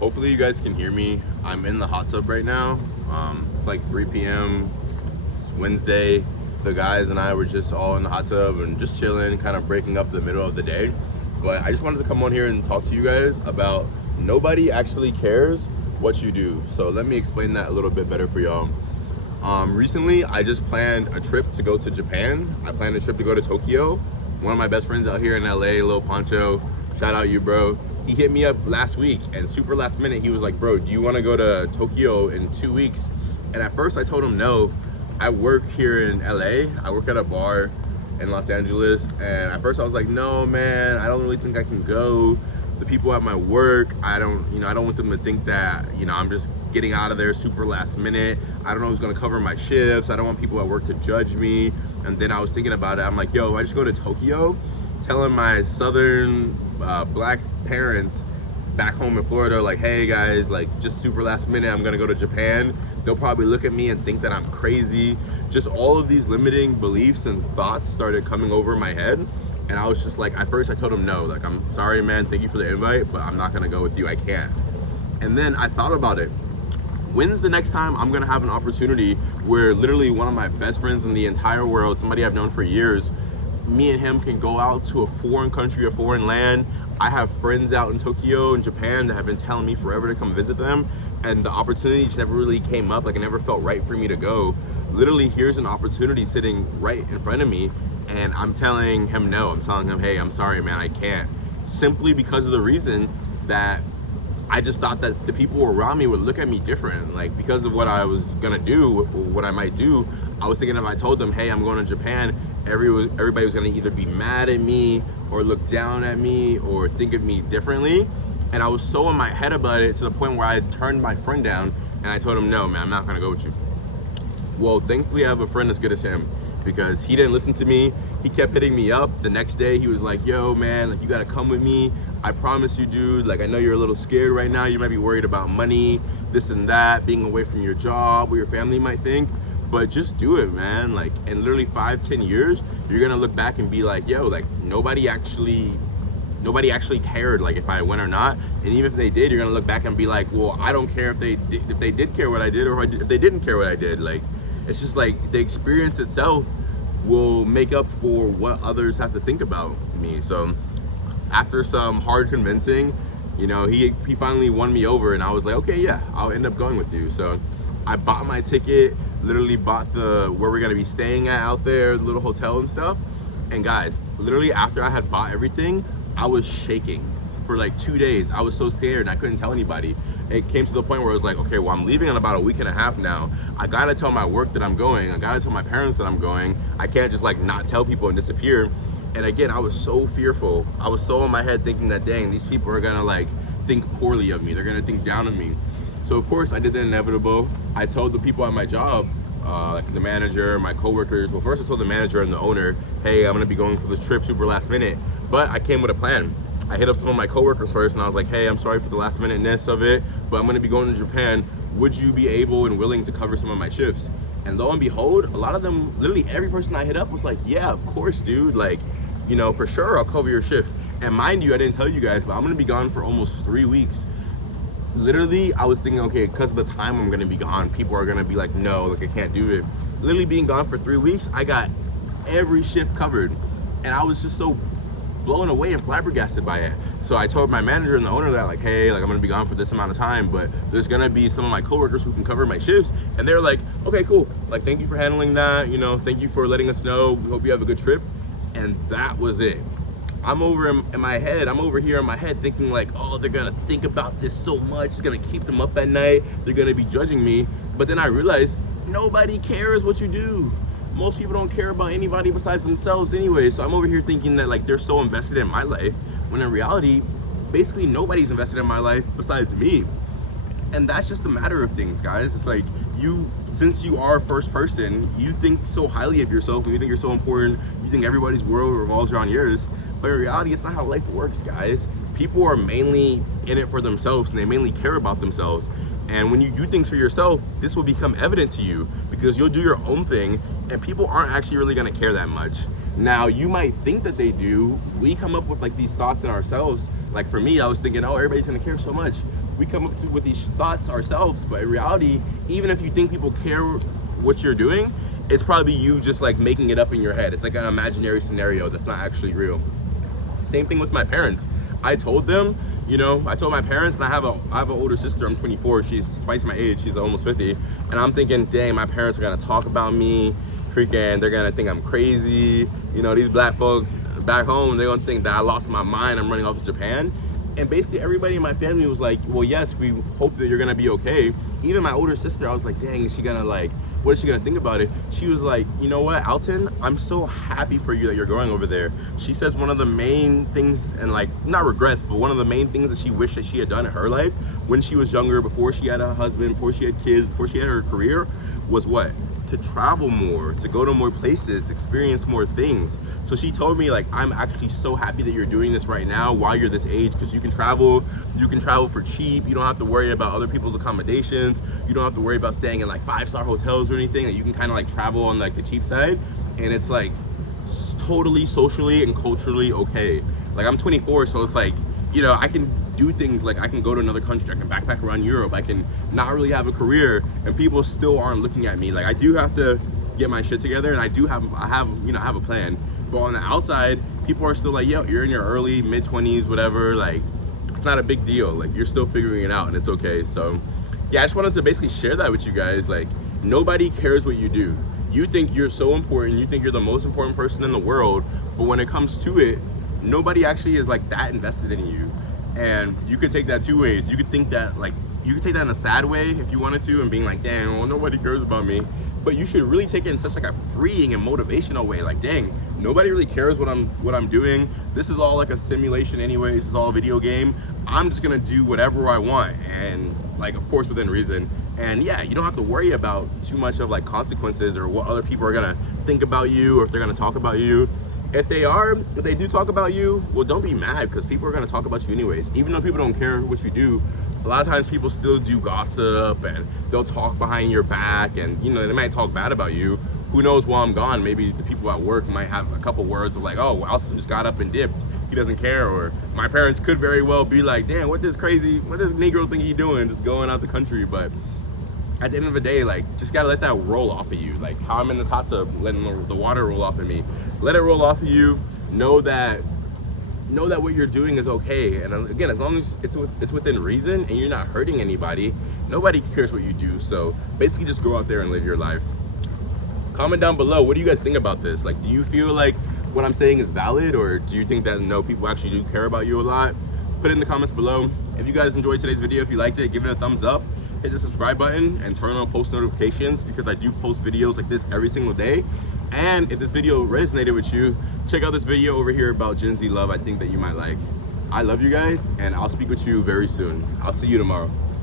Hopefully you guys can hear me. I'm in the hot tub right now. It's like 3 p.m. It's Wednesday. The guys and I were just all in the hot tub and just chilling, kind of breaking up the middle of the day. But I just wanted to come on here and talk to you guys about nobody actually cares what you do. So let me explain that a little bit better for y'all. Recently, I just planned a trip to go to Japan. I planned a trip to go to Tokyo. One of my best friends out here in LA, Lil Poncho, shout out you, bro. He hit me up last week and super last minute, he was like, bro, do you want to go to Tokyo in 2 weeks? And at first I told him no. I work here in LA. I work at a bar in Los Angeles. And at first I was like, no, man, I don't really think I can go. The people at my work, I don't want them to think that, I'm just getting out of there super last minute. I don't know who's gonna cover my shifts. I don't want people at work to judge me. And then I was thinking about it. I'm like, yo, I just go to Tokyo, telling my southern black parents back home in Florida, like, hey guys, like just super last minute, I'm gonna go to Japan. They'll probably look at me and think that I'm crazy. Just all of these limiting beliefs and thoughts started coming over my head. And I was just like, at first I told him no, like, I'm sorry, man, thank you for the invite, but I'm not gonna go with you, I can't. And then I thought about it. When's the next time I'm gonna have an opportunity where literally one of my best friends in the entire world, somebody I've known for years, me and him can go out to a foreign country, a foreign land. I have friends out in Tokyo and Japan that have been telling me forever to come visit them, and the opportunity just never really came up. Like, it never felt right for me to go. Literally, here's an opportunity sitting right in front of me, and I'm telling him no. I'm telling him, hey, I'm sorry, man, I can't. Simply because of the reason that I just thought that the people around me would look at me different. Like, because of what I was gonna do, what I might do, I was thinking if I told them, hey, I'm going to Japan, everybody was gonna either be mad at me or look down at me or think of me differently. And I was so in my head about it to the point where I turned my friend down and I told him, no, man, I'm not gonna go with you. Well, thankfully I have a friend as good as him, because he didn't listen to me. He kept hitting me up. The next day he was like, yo, man, like, you gotta come with me. I promise you, dude, like, I know you're a little scared right now. You might be worried about money, this and that, being away from your job, what your family might think, but just do it, man. Like, in literally 5-10 years, you're gonna look back and be like, yo, like, nobody actually cared, like, if I went or not. And even if they did, you're gonna look back and be like, well, I don't care if they did care what I did, or if they didn't care what I did. Like, it's just like the experience itself will make up for what others have to think about me. So after some hard convincing, he finally won me over, and I was like, okay, yeah, I'll end up going with you. So I bought my ticket, literally bought where we're gonna be staying at out there, the little hotel and stuff. And guys, literally after I had bought everything, I was shaking for like 2 days. I was so scared and I couldn't tell anybody. It came to the point where I was like, okay, well, I'm leaving in about a week and a half now. I gotta tell my work that I'm going. I gotta tell my parents that I'm going. I can't just like not tell people and disappear. And again, I was so fearful. I was so in my head thinking that, dang, these people are gonna like think poorly of me. They're gonna think down on me. So of course I did the inevitable. I told the people at my job, like the manager, my coworkers. Well, first I told the manager and the owner, hey, I'm gonna be going for this trip super last minute. But I came with a plan. I hit up some of my coworkers first and I was like, hey, I'm sorry for the last minuteness of it, but I'm gonna be going to Japan. Would you be able and willing to cover some of my shifts? And lo and behold, a lot of them, literally every person I hit up was like, yeah, of course, dude. Like, for sure, I'll cover your shift. And mind you, I didn't tell you guys, but I'm gonna be gone for almost 3 weeks. Literally, I was thinking, okay, because of the time I'm gonna be gone, people are gonna be like, no, like, I can't do it. Literally being gone for 3 weeks, I got every shift covered. And I was just so blown away and flabbergasted by it. So I told my manager and the owner that, like, hey, like, I'm gonna be gone for this amount of time, but there's gonna be some of my coworkers who can cover my shifts. And they're like, okay, cool. Like, thank you for handling that. Thank you for letting us know. We hope you have a good trip. And that was it. I'm over in my head. I'm over here in my head thinking like, oh, they're gonna think about this so much. It's gonna keep them up at night. They're gonna be judging me. But then I realized nobody cares what you do. Most people don't care about anybody besides themselves anyway. So I'm over here thinking that like they're so invested in my life, when in reality, basically nobody's invested in my life besides me. And that's just the matter of things, guys. It's like, since you are first person, you think so highly of yourself and you think you're so important. You think everybody's world revolves around yours. But in reality, it's not how life works, guys. People are mainly in it for themselves and they mainly care about themselves. And when you do things for yourself, this will become evident to you because you'll do your own thing and people aren't actually really gonna care that much. Now, you might think that they do. We come up with like these thoughts in ourselves. Like for me, I was thinking, oh, everybody's gonna care so much. we come up with these thoughts ourselves, but in reality, even if you think people care what you're doing, it's probably you just like making it up in your head. It's like an imaginary scenario that's not actually real. Same thing with my parents. I told them, you know, I told my parents, and I have an older sister. I'm 24. She's twice my age. She's almost 50. And I'm thinking, dang, my parents are gonna talk about me. Freaking, they're gonna think I'm crazy. You know, these black folks back home, they're gonna think that I lost my mind. I'm running off to Japan. And basically everybody in my family was like, well, yes, we hope that you're gonna be okay. Even my older sister, I was like, dang, is she gonna like, what is she gonna think about it? She was like, you know what, Alton, I'm so happy for you that you're going over there. She says one of the main things, and like, not regrets, but one of the main things that she wished that she had done in her life when she was younger, before she had a husband, before she had kids, before she had her career, was what? To travel more, to go to more places, experience more things. So she told me, like, I'm actually so happy that you're doing this right now while you're this age, because you can travel for cheap. You don't have to worry about other people's accommodations. You don't have to worry about staying in like 5-star hotels or anything. That you can kind of like travel on like the cheap side, and it's like totally socially and culturally okay. Like, I'm 24, so it's like, you know, I can do things like I can go to another country, I can backpack around Europe, I can not really have a career, and people still aren't looking at me. Like, I do have to get my shit together, and I have a plan. But on the outside, people are still like, yo, you're in your early, mid-20s, whatever. Like, it's not a big deal. Like, you're still figuring it out, and it's okay. So yeah, I just wanted to basically share that with you guys. Like, nobody cares what you do. You think you're so important, you think you're the most important person in the world, but when it comes to it, nobody actually is like that invested in you. And you could take that two ways. You could think that, like, you could take that in a sad way if you wanted to, and being like, dang, well, nobody cares about me. But you should really take it in such like a freeing and motivational way. Like, dang, nobody really cares what I'm doing. This is all like a simulation anyways. This is all a video game. I'm just gonna do whatever I want, and like, of course, within reason. And yeah, you don't have to worry about too much of like consequences or what other people are gonna think about you, or if they're gonna talk about you. If they do talk about you, well, don't be mad, because people are going to talk about you anyways. Even though people don't care what you do, a lot of times people still do gossip, and they'll talk behind your back, and you know, they might talk bad about you. Who knows, while I'm gone, maybe the people at work might have a couple words of like, oh, Alton just got up and dipped, he doesn't care. Or my parents could very well be like, damn, what this Negro think he doing, just going out the country. But at the end of the day, like, just gotta let that roll off of you. Like how I'm in this hot tub, letting the water roll off of me. Let it roll off of you. Know that what you're doing is okay. And again, as long as it's within reason and you're not hurting anybody, nobody cares what you do. So basically, just go out there and live your life. Comment down below, what do you guys think about this? Like, do you feel like what I'm saying is valid, or do you think that no, people actually do care about you a lot? Put it in the comments below. If you guys enjoyed today's video, if you liked it, give it a thumbs up. Hit the subscribe button and turn on post notifications, because I do post videos like this every single day. And if this video resonated with you, check out this video over here about Gen Z love. I think that you might like. I love you guys, and I'll speak with you very soon. I'll see you tomorrow.